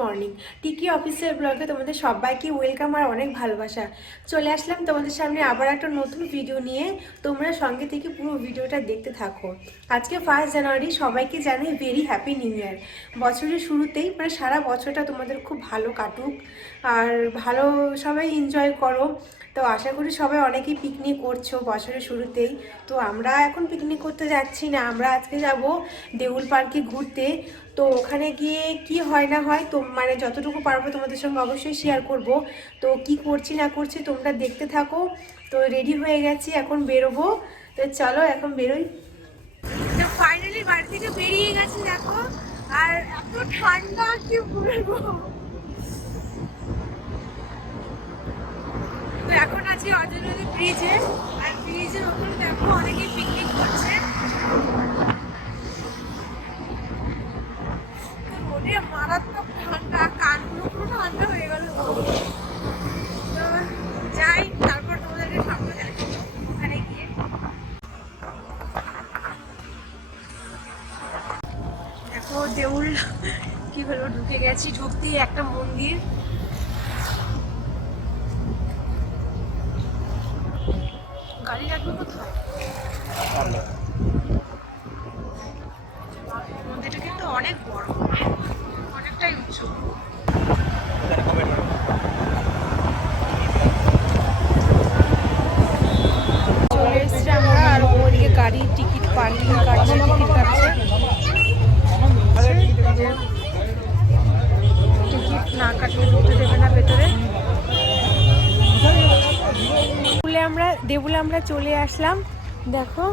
Morning টিকি অফিসের ব্লগে তোমাদের সবাইকে ওয়েলকাম আর অনেক ভালোবাসা। চলে আসলাম তোমাদের সামনে আবার একটা নতুন ভিডিও নিয়ে। তোমরা সঙ্গে থেকে পুরো ভিডিওটা দেখতে থাকো। আজকে ফার্স্ট জানুয়ারি সবাইকে জানাই ভেরি হ্যাপি নিউ ইয়ার বছরের শুরুতেই মানে সারা বছরটা তোমাদের খুব ভালো কাটুক। আর ভালো সবাই এনজয় করো। তো আশা করি সবাই অনেকেই পিকনিক করছ বছরের শুরুতেই। তো আমরা এখন পিকনিক করতে যাচ্ছি না, আমরা আজকে যাব দেউল পার্কে ঘুরতে। তো ওখানে গিয়ে কি হয় না হয় তো মানে যতটুকু পারব তোমাদের সঙ্গে অবশ্যই শেয়ার করব। তো কি করছি না করছি তোমরা দেখতে থাকো। তো রেডি হয়ে গেছি, এখন বেরোবো। তো চলো এখন বেরোই। ফাইনালি বাড়ি থেকে বেরিয়ে গেছি, দেখো। আর এত ঠান্ডা, কি বলব? তো এখন আছি অজনদী ব্রিজে আর ব্রিজের ওখানে দেখো অনেকে পিকনিক করছে। রোদে মারাত্মক ঠান্ডা, কানগুলো পুরো ঠান্ডা হয়ে গেল। তো যাই, তারপর তোমাদেরকে সামনে দেখাবো। ওখানে গিয়ে। দেখো দেউল, কি হলো ঢুকে গেছি। ঢুকতেই একটা মন্দির। গাড়ি রাখব কোথায়? মন্দিরটা কিন্তু অনেক বড়, অনেকটাই উঁচু। চলে এসছে আমরা আর ওদিকে গাড়ির টিকিট, পার্কিং কাটছে টিকিট না কাটলে ঢুকতে দেবে না ভেতরে দেবুলে আমরা দেবুলে আমরা চলে আসলাম। দেখো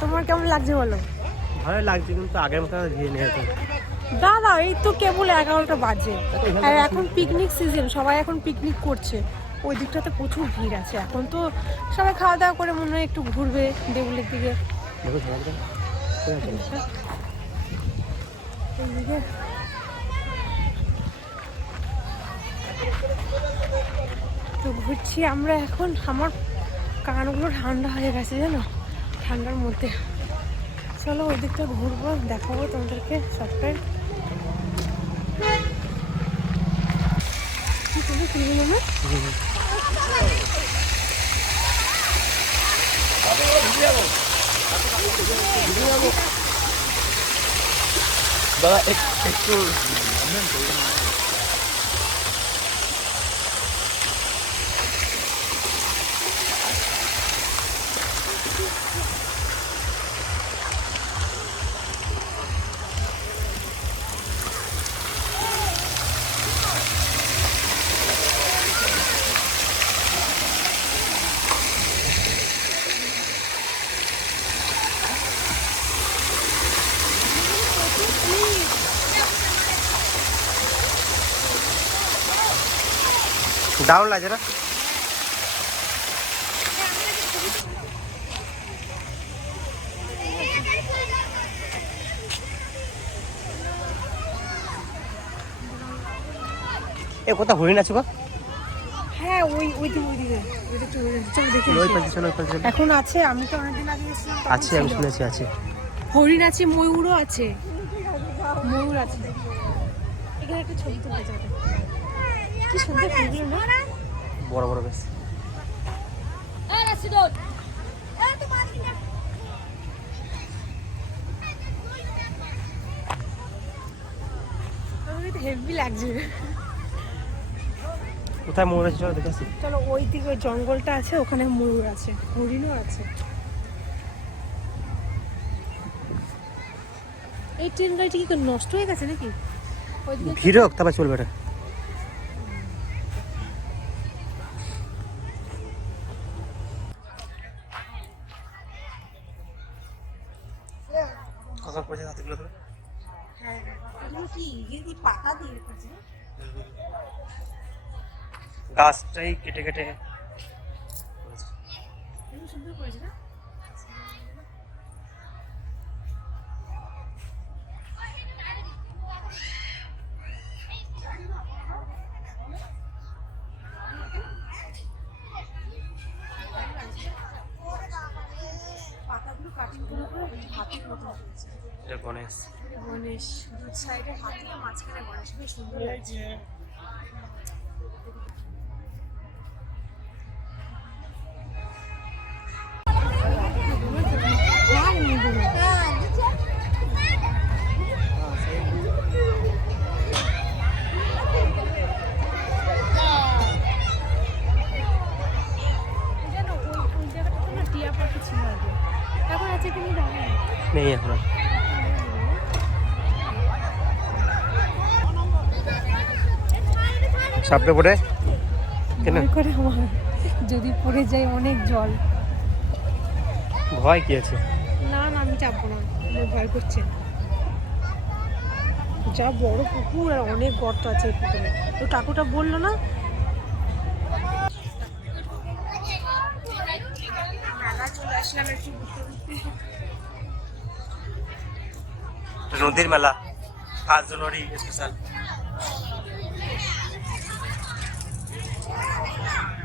তোমার কেমন লাগছে বলো? ভালো লাগছে কিন্তু আগের মতো ভিড় নেই দাদা এই তো কেবল এগারোটা বাজে। আর এখন পিকনিক সিজন সবাই এখন পিকনিক করছে। ওই দিকটাতে প্রচুর ভিড় আছে। এখন তো সবাই খাওয়া দাওয়া করে মনে হয় একটু ঘুরবে দেউলের দিকে। তো ঘুরছি আমরা এখন। আমার কানগুলো ঠান্ডা হয়ে গেছে জানো? ঠান্ডার মধ্যে। চলো ওই দিকটা ঘুরবো, দেখাবো তোমাদেরকে সবটাই। দাদা একটু দারুণ লাগছে না? এ কোথাও হরিণ আছে গো? হ্যাঁ ওই ওই দিকে ওই দিকে চলো দেখে ওই পাশে চলো ওই পাশে চলো। এখন আছে আমি তো অনেকদিন আগে গেছিলাম আছে আমি শুনেছি আছে। হরিণ আছে ময়ূরও আছে। ময়ূর আছে। এখানে একটা ছবি তোলা যাবে কি সুন্দর ফুলগুলো না? বড় বড় বেশ। হেভি লাগছে। কোথায় মোড় আছে? চলো দেখে আসি চলো ওই দিকে ওই জঙ্গলটা আছে ওখানে ময়ূর আছে হরিণও আছে। এই ট্রেন গাড়িটা কি নষ্ট হয়ে গেছে নাকি? ওইদিকে ভিড় হোক তারপর চলবে এটা। গাছটাই কেটে কেটে এটা গণেশ। গণেশ দু সাইডে হাতি মাঝখানে গণেশ বেশ সুন্দর লাগছে। সাপড়ে পড়ে? কেন? করে আমার। যদি পড়ে যায় অনেক জল। ভয় কি আছে? না না আমি চাপবো না। আমার ভয় করছে যা বড় পুকুর আর অনেক গর্ত আছে এই পুকুরে। তো কাকুটা বলল না? নদীর মেলা। পাঁচ জানুয়ারি স্পেশাল এই দেখা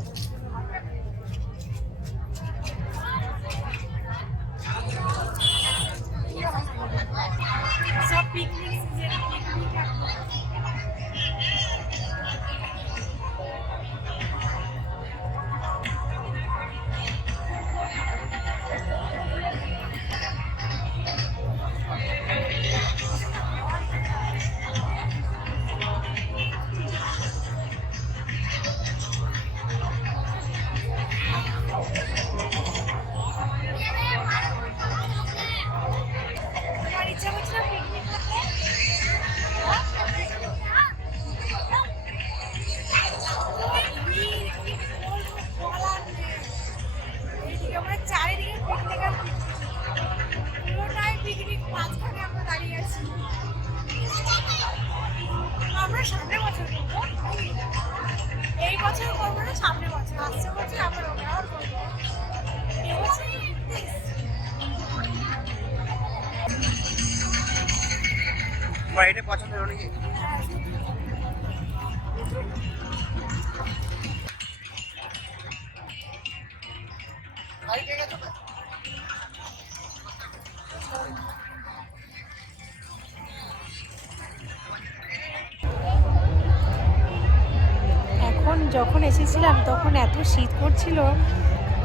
এখন যখন এসেছিলাম তখন এত শীত করছিল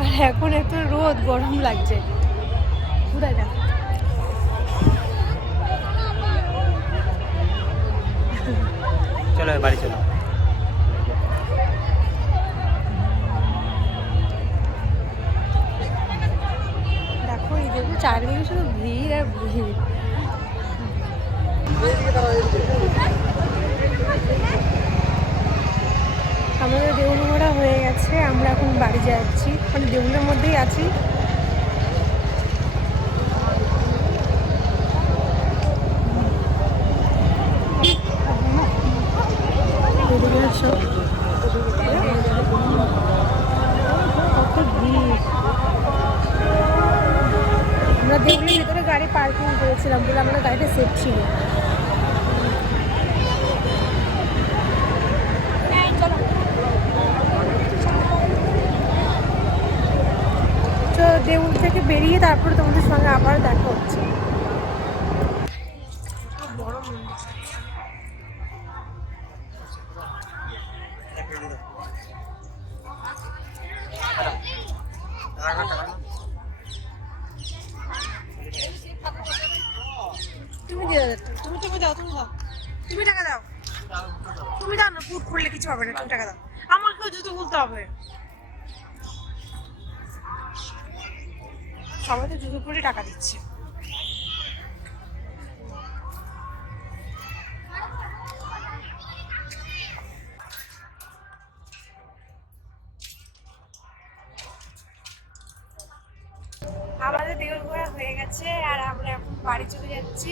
আর এখন এত রোদ গরম লাগছে। কোথায় চলো বাড়ি চলো। শুধু ভিড় আর ভিড়। আমাদের দেউলঘোড়া হয়ে গেছে, আমরা এখন বাড়ি যাচ্ছি। মানে দেউলের মধ্যেই আছি এদিকে আসো। কত ভিড় আমরা দেউলের ভিতরে গাড়ি পার্কিং করেছিলাম বলে আমাদের গাড়িটা সেফ ছিল তো দেউল থেকে বেরিয়ে তারপরে তোমাদের সঙ্গে আবার দেখা হচ্ছে। তুমি তুমি তুমি দাও তুমি দাও। তুমি টাকা দাও। তুমি দাও না বুট খুললে কিছু হবে না, তুমি টাকা দাও। আমাকেও জুতো খুলতে হবে। সবাই তো জুতো খুলে টাকা দিচ্ছে। আমাদের দেউল ঘোরা হয়ে গেছে, আর আমরা এখন বাড়ি চলে যাচ্ছি।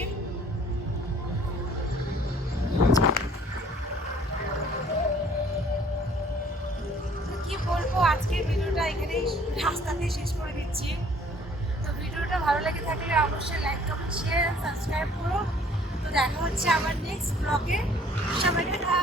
কি বলব, আজকের ভিডিওটা এখানেই রাস্তাতেই শেষ করে অবশ্যই লাইক কমেন্ট শেয়ার সাবস্ক্রাইব করো। তো দেখা হচ্ছে আবার নেক্সট ব্লগে সবাই টাটা।